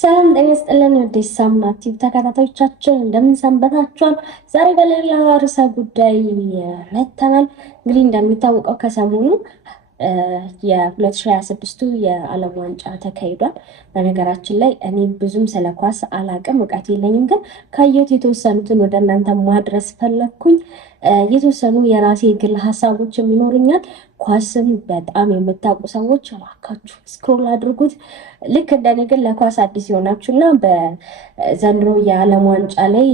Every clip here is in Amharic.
ሰላም ጤና ይስጥልን ውድ ሳምና ቲቪ ተከታታዮቻችን እንደምን ሰንበታችኋል? ዛሬ በሌላ ርዕሰ ጉዳይ መጥተናል። እንግዲህ እንደሚታወቀው ከሰሞኑ የ2026ቱ የዓለም ዋንጫ ተካሂዷል። በነገራችን ላይ እኔ ብዙም ስለ ኳስ አላቅም፣ እውቀት የለኝም፣ ግን ካየሁት የተወሰኑትን ወደ እናንተ ማድረስ ፈለግኩኝ። የተወሰኑ የራሴ ግል ሀሳቦች ይኖሩኛል። ኳስም በጣም የምታውቁ ሰዎች እባካችሁ ስክሮል አድርጉት። ልክ እንደኔ ግን ለኳስ አዲስ የሆናችሁ እና በዘንድሮ የዓለም ዋንጫ ላይ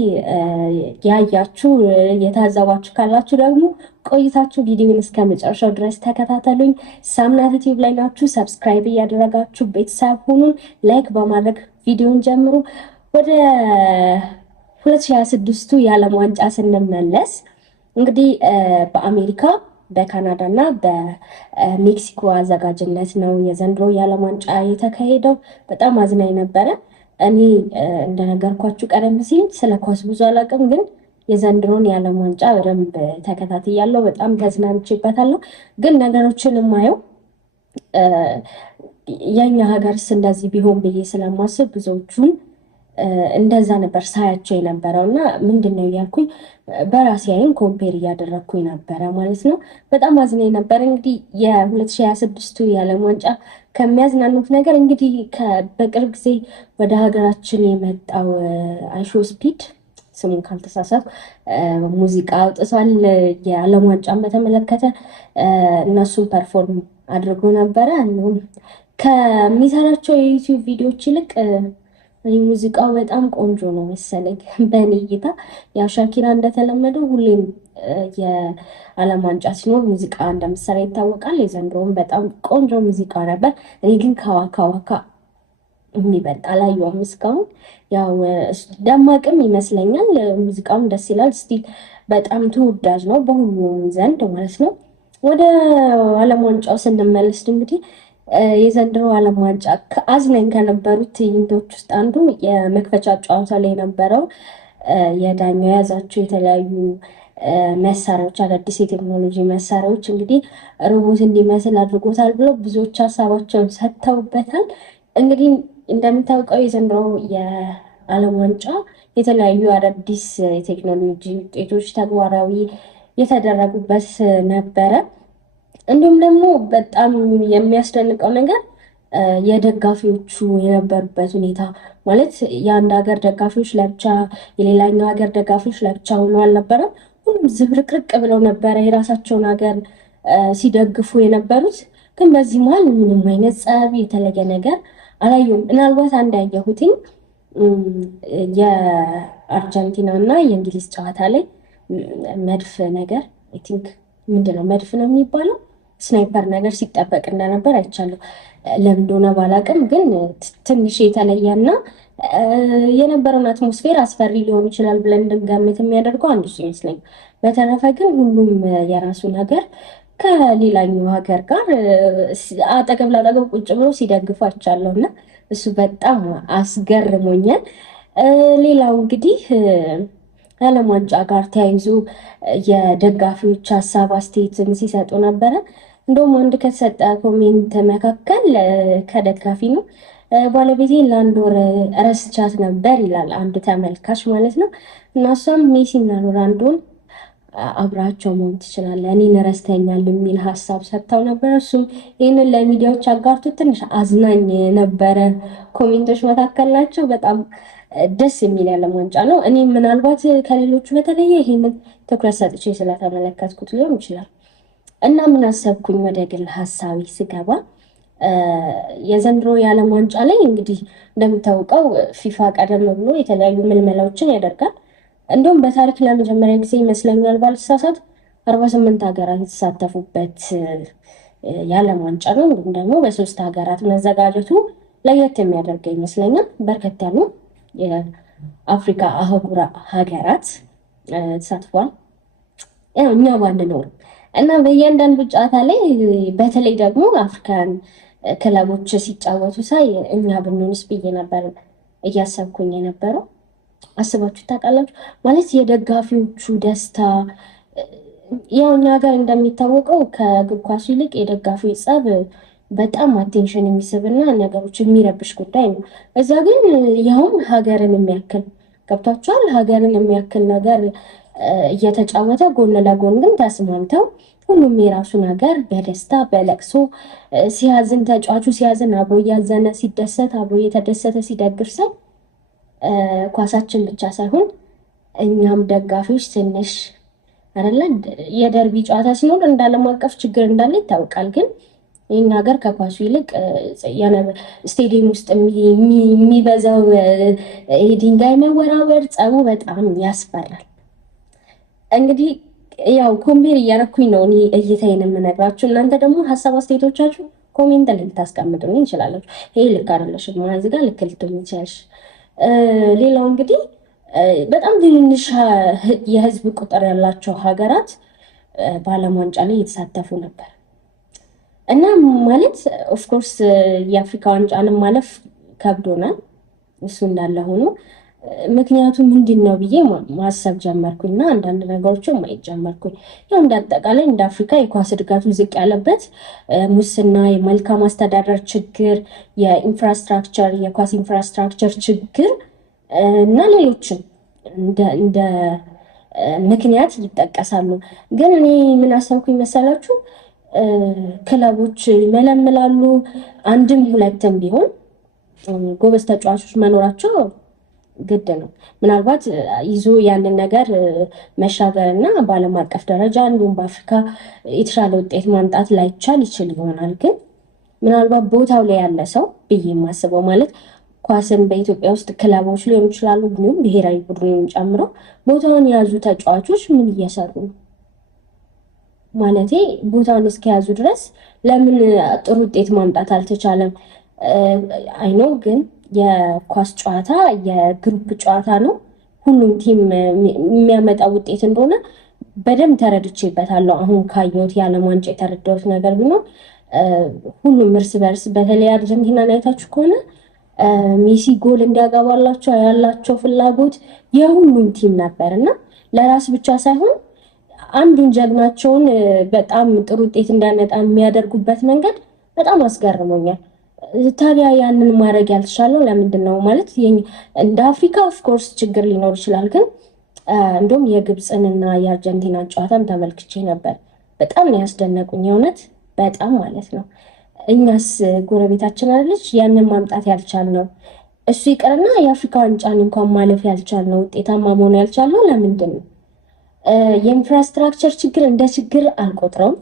ያያችሁ የታዘባችሁ ካላችሁ ደግሞ ቆይታችሁ ቪዲዮን እስከ መጨረሻው ድረስ ተከታተሉኝ። ሳምናት ዩቲዩብ ላይ ናችሁ፣ ሰብስክራይብ እያደረጋችሁ ቤተሰብ ሁኑን። ላይክ በማድረግ ቪዲዮን ጀምሩ። ወደ 2026ቱ የዓለም ዋንጫ ስንመለስ እንግዲህ በአሜሪካ በካናዳ እና በሜክሲኮ አዘጋጅነት ነው የዘንድሮ የዓለም ዋንጫ የተካሄደው። በጣም አዝናኝ ነበረ። እኔ እንደነገርኳችሁ ቀደም ሲል ስለ ኳስ ብዙ አላውቅም፣ ግን የዘንድሮን የዓለም ዋንጫ በደንብ ተከታትያለሁ። በጣም ተዝናንቼበታለሁ። ግን ነገሮችን የማየው የኛ ሀገርስ እንደዚህ ቢሆን ብዬ ስለማስብ ብዙዎቹን እንደዛ ነበር ሳያቸው የነበረው እና ምንድን ነው እያልኩኝ በራሴ አይን ኮምፔር እያደረግኩኝ ነበረ ማለት ነው። በጣም አዝናኝ ነበር። እንግዲህ የ2026ቱ የዓለም ዋንጫ ከሚያዝናኑት ነገር እንግዲህ በቅርብ ጊዜ ወደ ሀገራችን የመጣው አይሾ ስፒድ ስሙን ካልተሳሳት ሙዚቃ አውጥቷል። የዓለም ዋንጫን በተመለከተ እነሱን ፐርፎርም አድርጎ ነበረ። ከሚሰራቸው የዩቲዩብ ቪዲዮዎች ይልቅ ሙዚቃው በጣም ቆንጆ ነው መሰለኝ በእኔ እይታ። ያው ሻኪራ እንደተለመደው ሁሌም የዓለም ዋንጫ ሲኖር ሙዚቃ እንደምትሰራ ይታወቃል። የዘንድሮም በጣም ቆንጆ ሙዚቃ ነበር። እኔ ግን ከዋካ ዋካ የሚበልጥ አላየሁም እስካሁን። ያው ደማቅም ይመስለኛል፣ ሙዚቃውም ደስ ይላል። ስቲል በጣም ተወዳጅ ነው በሁሉም ዘንድ ማለት ነው። ወደ ዓለም ዋንጫው ስንመለስ እንግዲህ የዘንድሮ ዓለም ዋንጫ አዝናኝ ከነበሩት ትዕይንቶች ውስጥ አንዱ የመክፈቻ ጨዋታ ላይ የነበረው የዳኛው የያዛቸው የተለያዩ መሳሪያዎች፣ አዳዲስ የቴክኖሎጂ መሳሪያዎች እንግዲህ ሮቦት እንዲመስል አድርጎታል ብለው ብዙዎች ሀሳባቸውን ሰጥተውበታል። እንግዲህ እንደሚታወቀው የዘንድሮ የዓለም ዋንጫ የተለያዩ አዳዲስ የቴክኖሎጂ ውጤቶች ተግባራዊ የተደረጉበት ነበረ። እንዲሁም ደግሞ በጣም የሚያስደንቀው ነገር የደጋፊዎቹ የነበሩበት ሁኔታ ማለት የአንድ ሀገር ደጋፊዎች ለብቻ፣ የሌላኛው ሀገር ደጋፊዎች ለብቻ ሆኖ አልነበረም። ሁሉም ዝብርቅርቅ ብለው ነበረ የራሳቸውን ሀገር ሲደግፉ የነበሩት። ግን በዚህ መሀል ምንም አይነት ጸብ፣ የተለየ ነገር አላየሁም። ምናልባት አንድ ያየሁትኝ የአርጀንቲና እና የእንግሊዝ ጨዋታ ላይ መድፍ ነገር አይ ቲንክ ምንድነው መድፍ ነው የሚባለው ስናይፐር ነገር ሲጠበቅ እንደነበር አይቻለሁ። ለምን እንደሆነ ባላቅም ግን ትንሽ የተለየና የነበረውን አትሞስፌር አስፈሪ ሊሆን ይችላል ብለን እንድንገምት የሚያደርገው አንዱ እሱ ይመስለኛል። በተረፈ ግን ሁሉም የራሱን ሀገር ከሌላኛው ሀገር ጋር አጠገብ ላጠገብ ቁጭ ብሎ ሲደግፉ አይቻለሁ እና እሱ በጣም አስገርሞኛል። ሌላው እንግዲህ ከዓለም ዋንጫ ጋር ተያይዞ የደጋፊዎች ሀሳብ አስተያየትን ሲሰጡ ነበረ። እንደውም አንድ ከተሰጠ ኮሜንት መካከል ከደጋፊ ነው ባለቤቴን ለአንድ ወር ረስቻት ነበር ይላል አንድ ተመልካች ማለት ነው። እና እሷም ሜሲና ሮናልዶን አብራቸው መሆን ትችላለህ፣ እኔን ረስተኛል የሚል ሀሳብ ሰጥተው ነበር። እሱም ይህንን ለሚዲያዎች አጋርቶ ትንሽ አዝናኝ ነበረ። ኮሜንቶች መካከል ናቸው። በጣም ደስ የሚል የዓለም ዋንጫ ነው። እኔ ምናልባት ከሌሎቹ በተለየ ይህንን ትኩረት ሰጥቼ ስለተመለከትኩት ሊሆን ይችላል። እና ምን አሰብኩኝ ወደ ግል ሀሳቢ ስገባ የዘንድሮ የዓለም ዋንጫ ላይ እንግዲህ እንደሚታወቀው ፊፋ ቀደም ብሎ የተለያዩ ምልመላዎችን ያደርጋል። እንዲሁም በታሪክ ለመጀመሪያ ጊዜ ይመስለኛል ባልተሳሳት 48 ሀገራት የተሳተፉበት የዓለም ዋንጫ ነው። እንዲሁም ደግሞ በ3 ሀገራት መዘጋጀቱ ለየት የሚያደርገው ይመስለኛል። በርከት ያሉ የአፍሪካ አህጉረ ሀገራት ተሳትፏል። እኛ ባንኖርም እና በእያንዳንዱ ጨዋታ ላይ በተለይ ደግሞ አፍሪካን ክለቦች ሲጫወቱ ሳይ እኛ ብንሆንስ ብዬ ነበር እያሰብኩኝ የነበረው። አስባችሁ ታውቃላችሁ? ማለት የደጋፊዎቹ ደስታ ያው እኛ ሀገር እንደሚታወቀው ከእግር ኳሱ ይልቅ የደጋፊው ጸብ በጣም አቴንሽን የሚስብና ነገሮች የሚረብሽ ጉዳይ ነው። እዛ ግን ያውም ሀገርን የሚያክል ገብቷቸዋል። ሀገርን የሚያክል ነገር እየተጫወተ ጎን ለጎን ግን ተስማምተው ሁሉም የራሱን ሀገር በደስታ በለቅሶ ሲያዝን ተጫዋቹ ሲያዝን አብሮ እያዘነ ሲደሰት አብሮ እየተደሰተ ሲደብር ሰው ኳሳችን ብቻ ሳይሆን እኛም ደጋፊዎች ትንሽ አይደለ የደርቢ ጨዋታ ሲኖር እንዳለም አቀፍ ችግር እንዳለ ይታወቃል። ግን ይህን ሀገር ከኳሱ ይልቅ ስቴዲየም ውስጥ የሚበዛው ድንጋይ መወራወር ጸቡ በጣም ያስፈራል። እንግዲህ ያው ኮምፔር እያረኩኝ ነው እኔ እይታዬን የምነግራችሁ። እናንተ ደግሞ ሀሳብ አስተያየቶቻችሁ ኮሜንት ላይ ልታስቀምጡልኝ እንችላላችሁ። ይሄ ልክ አይደለሽም እዚህ ጋር ልክ ልትሆኝ ይችላልሽ። ሌላው እንግዲህ በጣም ትንንሽ የህዝብ ቁጥር ያላቸው ሀገራት በዓለም ዋንጫ ላይ እየተሳተፉ ነበር እና ማለት ኦፍኮርስ የአፍሪካ ዋንጫንም ማለፍ ከብዶናል። እሱ እንዳለ ሆኖ ምክንያቱ ምንድን ነው ብዬ ማሰብ ጀመርኩኝና አንዳንድ ነገሮችን ማየት ጀመርኩኝ። ያው እንዳጠቃላይ እንደ አፍሪካ የኳስ እድገቱ ዝቅ ያለበት ሙስና፣ የመልካም አስተዳደር ችግር፣ የኢንፍራስትራክቸር የኳስ ኢንፍራስትራክቸር ችግር እና ሌሎችም እንደ ምክንያት ይጠቀሳሉ። ግን እኔ ምን አሰብኩኝ መሰላችሁ? ክለቦች ይመለምላሉ፣ አንድም ሁለትም ቢሆን ጎበዝ ተጫዋቾች መኖራቸው ግድ ነው። ምናልባት ይዞ ያንን ነገር መሻገር እና በዓለም አቀፍ ደረጃ እንዲሁም በአፍሪካ የተሻለ ውጤት ማምጣት ላይቻል ይችል ይሆናል። ግን ምናልባት ቦታው ላይ ያለ ሰው ብዬ የማስበው ማለት ኳስን በኢትዮጵያ ውስጥ ክለቦች ሊሆኑ ይችላሉ፣ እንዲሁም ብሔራዊ ቡድንን ጨምሮ ቦታውን የያዙ ተጫዋቾች ምን እየሰሩ ነው? ማለቴ ቦታውን እስከያዙ ድረስ ለምን ጥሩ ውጤት ማምጣት አልተቻለም? አይኖ ግን የኳስ ጨዋታ የግሩፕ ጨዋታ ነው። ሁሉም ቲም የሚያመጣው ውጤት እንደሆነ በደንብ ተረድቼበታለሁ። አሁን ካየሁት የዓለም ዋንጫ የተረዳሁት ነገር ቢኖር ሁሉም እርስ በርስ በተለይ አርጀንቲናን አይታችሁ ከሆነ ሜሲ ጎል እንዲያገባላቸው ያላቸው ፍላጎት የሁሉም ቲም ነበር እና ለራስ ብቻ ሳይሆን አንዱን ጀግናቸውን በጣም ጥሩ ውጤት እንዲያመጣ የሚያደርጉበት መንገድ በጣም አስገርሞኛል። ታዲያ ያንን ማድረግ ያልተቻለው ለምንድን ነው? ማለት እንደ አፍሪካ ኦፍኮርስ ችግር ሊኖር ይችላል። ግን እንደውም የግብፅንና የአርጀንቲናን ጨዋታም ተመልክቼ ነበር። በጣም ነው ያስደነቁኝ፣ የእውነት በጣም ማለት ነው። እኛስ ጎረቤታችን አይደለች ያንን ማምጣት ያልቻልነው? እሱ ይቅርና የአፍሪካ ዋንጫን እንኳን ማለፍ ያልቻልነው ውጤታማ መሆን ያልቻልነው ለምንድን ነው? የኢንፍራስትራክቸር ችግር እንደ ችግር አልቆጥረውም።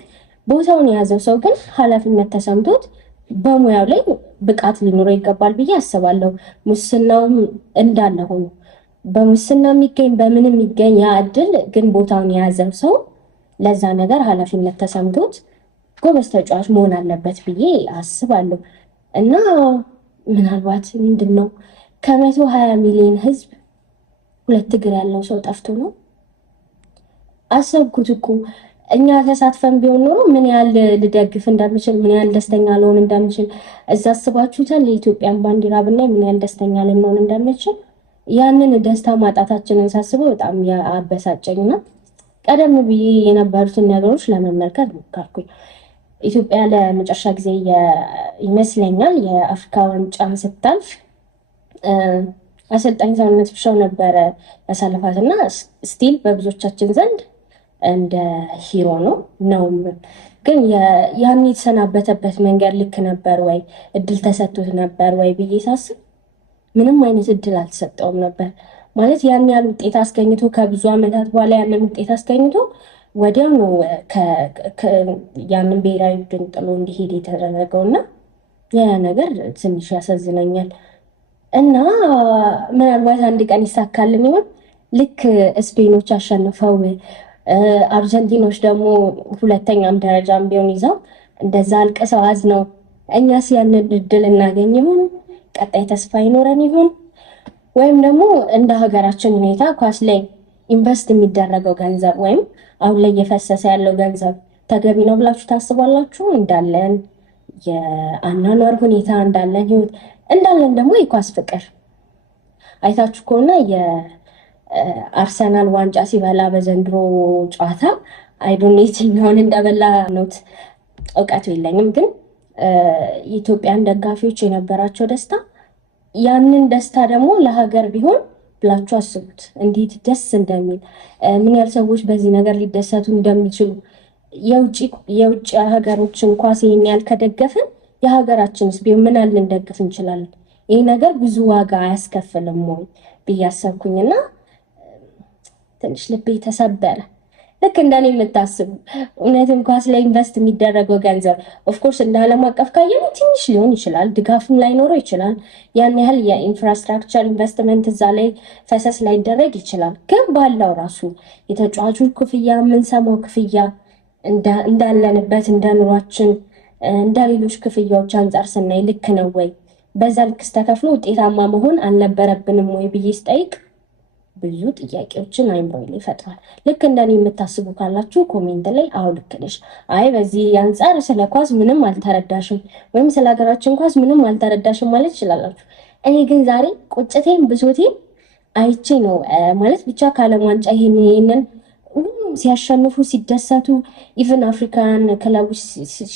ቦታውን የያዘው ሰው ግን ኃላፊነት ተሰምቶት በሙያው ላይ ብቃት ሊኖረው ይገባል ብዬ አስባለሁ። ሙስናውም እንዳለ ሆኖ በሙስና የሚገኝ በምን የሚገኝ ያ እድል ግን ቦታውን የያዘው ሰው ለዛ ነገር ኃላፊነት ተሰምቶት ጎበዝ ተጫዋች መሆን አለበት ብዬ አስባለሁ። እና ምናልባት ምንድን ነው ከ120 ሚሊዮን ህዝብ 2 እግር ያለው ሰው ጠፍቶ ነው? አሰብኩት እኮ እኛ ተሳትፈን ቢሆን ኖሮ ምን ያህል ልደግፍ እንደምችል ምን ያህል ደስተኛ ልሆን እንደምችል እዛ አስባችሁታል? የኢትዮጵያን ባንዲራ ብናይ ምን ያህል ደስተኛ ልንሆን እንደምችል። ያንን ደስታ ማጣታችንን ሳስበው በጣም አበሳጨኝና ቀደም ብዬ የነበሩትን ነገሮች ለመመልከት ሞከርኩኝ። ኢትዮጵያ ለመጨረሻ ጊዜ ይመስለኛል የአፍሪካ ዋንጫን ስታልፍ አሰልጣኝ ሰውነት ቢሻው ነበረ ያሳለፋት እና ስቲል በብዙዎቻችን ዘንድ እንደ ሂሮ ነው። ግን ያን የተሰናበተበት መንገድ ልክ ነበር ወይ? እድል ተሰጥቶት ነበር ወይ ብዬ ሳስብ ምንም አይነት እድል አልተሰጠውም ነበር። ማለት ያን ያህል ውጤት አስገኝቶ ከብዙ ዓመታት በኋላ ያንን ውጤት አስገኝቶ ወዲያው ነው ያንን ብሔራዊ ቡድን ጥሎ እንዲሄድ የተደረገው እና ያ ነገር ትንሽ ያሳዝነኛል። እና ምናልባት አንድ ቀን ይሳካልን ይሆን? ልክ ስፔኖች አሸንፈው አርጀንቲኖች ደግሞ ሁለተኛም ደረጃም ቢሆን ይዘው እንደዛ አልቅሰው አዝነው እኛስ ያንን እድል እናገኝ ይሆን? ቀጣይ ተስፋ ይኖረን ይሆን? ወይም ደግሞ እንደ ሀገራችን ሁኔታ ኳስ ላይ ኢንቨስት የሚደረገው ገንዘብ ወይም አሁን ላይ እየፈሰሰ ያለው ገንዘብ ተገቢ ነው ብላችሁ ታስባላችሁ? እንዳለን የአኗኗር ሁኔታ እንዳለን ህይወት እንዳለን ደግሞ የኳስ ፍቅር አይታችሁ ከሆነ የአርሰናል ዋንጫ ሲበላ በዘንድሮ ጨዋታ አይዶን የትኛውን እንደበላ ኖት እውቀቱ የለኝም፣ ግን የኢትዮጵያን ደጋፊዎች የነበራቸው ደስታ ያንን ደስታ ደግሞ ለሀገር ቢሆን ብላችሁ አስቡት፣ እንዴት ደስ እንደሚል ምን ያህል ሰዎች በዚህ ነገር ሊደሰቱ እንደሚችሉ። የውጭ ሀገሮችን ኳስ ይሄን ያህል ከደገፍን የሀገራችንስ ቢሆን ምን ያህል ልንደግፍ እንችላለን? ይህ ነገር ብዙ ዋጋ አያስከፍልም ወይ ብዬ አሰብኩኝና ትንሽ ልቤ ተሰበረ። ልክ እንደኔ የምታስቡ እውነትም ኳስ ላይ ኢንቨስት የሚደረገው ገንዘብ ኦፍኮርስ እንደ ዓለም አቀፍ ካየነው ትንሽ ሊሆን ይችላል፣ ድጋፍም ላይኖረው ይችላል። ያን ያህል የኢንፍራስትራክቸር ኢንቨስትመንት እዛ ላይ ፈሰስ ላይደረግ ይችላል። ግን ባለው ራሱ የተጫዋቹ ክፍያ፣ የምንሰማው ክፍያ እንዳለንበት እንደ ኑሯችን እንደ ሌሎች ክፍያዎች አንጻር ስናይ ልክ ነው ወይ? በዛ ልክስ ተከፍሎ ውጤታማ መሆን አልነበረብንም ወይ ብዬ ስጠይቅ ብዙ ጥያቄዎችን አይምሮ ላይ ይፈጥራል። ልክ እንደኔ የምታስቡ ካላችሁ ኮሜንት ላይ አዎ ልክ ነሽ፣ አይ በዚህ አንጻር ስለ ኳስ ምንም አልተረዳሽም ወይም ስለ ሀገራችን ኳስ ምንም አልተረዳሽም ማለት ትችላላችሁ። እኔ ግን ዛሬ ቁጭቴን ብሶቴን አይቼ ነው ማለት ብቻ ከዓለም ዋንጫ ይሄንን ሁሉም ሲያሸንፉ ሲደሰቱ፣ ኢቨን አፍሪካን ክለቦች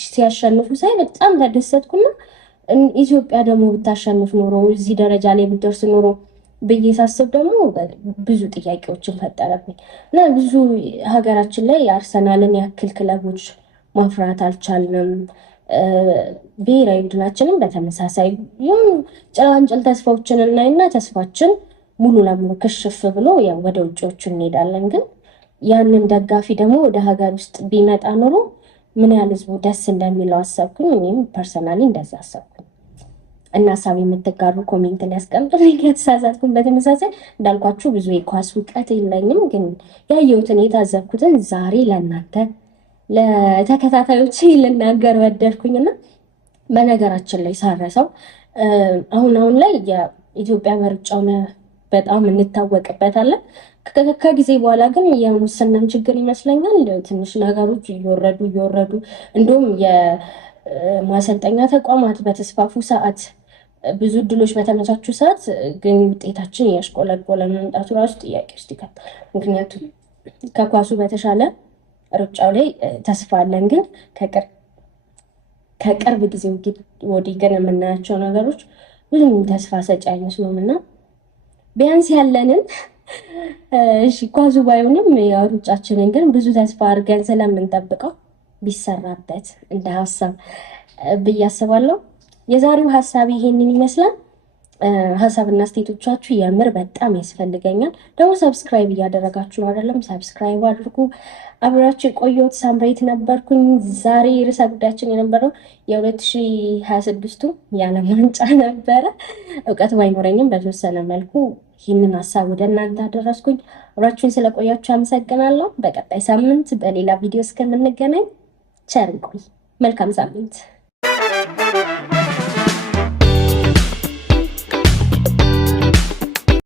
ሲያሸንፉ ሳይ በጣም ተደሰትኩና ኢትዮጵያ ደግሞ ብታሸንፍ ኖሮ እዚህ ደረጃ ላይ ብትደርስ ኖሮ ብዬ ሳስብ ደግሞ ብዙ ጥያቄዎችን ፈጠረብኝ እና ብዙ ሀገራችን ላይ የአርሰናልን ያክል ክለቦች ማፍራት አልቻልንም። ብሔራዊ ቡድናችንም በተመሳሳይ የሆኑ ጭላንጭል ተስፋዎችን እናይና ተስፋችን ሙሉ ለሙሉ ክሽፍ ብሎ ያው ወደ ውጭዎቹ እንሄዳለን። ግን ያንን ደጋፊ ደግሞ ወደ ሀገር ውስጥ ቢመጣ ኖሮ ምን ያህል ህዝቡ ደስ እንደሚለው አሰብኩኝ። እኔም ፐርሰናሊ እንደዛ አሰብኩኝ እና ሀሳብ የምትጋሩ ኮሜንት ላይ ያስቀምጡልኝ ከተሳሳትኩኝ። በተመሳሳይ እንዳልኳችሁ ብዙ የኳስ እውቀት የለኝም፣ ግን ያየሁትን የታዘብኩትን ዛሬ ለእናንተ ለተከታታዮች ልናገር ወደድኩኝና በነገራችን ላይ ሳረሰው አሁን ላይ የኢትዮጵያ በሩጫው በጣም እንታወቅበታለን። ከጊዜ በኋላ ግን የሙስናም ችግር ይመስለኛል ትንሽ ነገሮች እየወረዱ እንዲሁም የማሰልጠኛ ተቋማት በተስፋፉ ሰዓት ብዙ እድሎች በተመቻቹ ሰዓት ግን ውጤታችን እያሽቆለቆለ መምጣቱ ራሱ ጥያቄ ውስጥ ይከታል። ምክንያቱም ከኳሱ በተሻለ ሩጫው ላይ ተስፋ አለን፣ ግን ከቅርብ ጊዜ ወዲህ ግን የምናያቸው ነገሮች ብዙም ተስፋ ሰጪ አይመስሉም እና ቢያንስ ያለንን ኳሱ ባይሆንም ያው ሩጫችንን ግን ብዙ ተስፋ አድርገን ስለምንጠብቀው ቢሰራበት እንደ ሀሳብ ብዬ አስባለሁ። የዛሬው ሀሳብ ይሄንን ይመስላል። ሀሳብና ስቴቶቻችሁ የምር በጣም ያስፈልገኛል። ደግሞ ሰብስክራይብ እያደረጋችሁ አይደለም፣ ሰብስክራይብ አድርጉ። አብራችሁ የቆየሁት ሳምራዊት ነበርኩኝ። ዛሬ ርዕሰ ጉዳያችን የነበረው የ2026ቱ የዓለም ዋንጫ ነበረ። እውቀት ባይኖረኝም በተወሰነ መልኩ ይህንን ሀሳብ ወደ እናንተ አደረስኩኝ። አብራችሁን ስለቆያችሁ አመሰግናለሁ። በቀጣይ ሳምንት በሌላ ቪዲዮ እስከምንገናኝ ቸር እንቆይ። መልካም ሳምንት።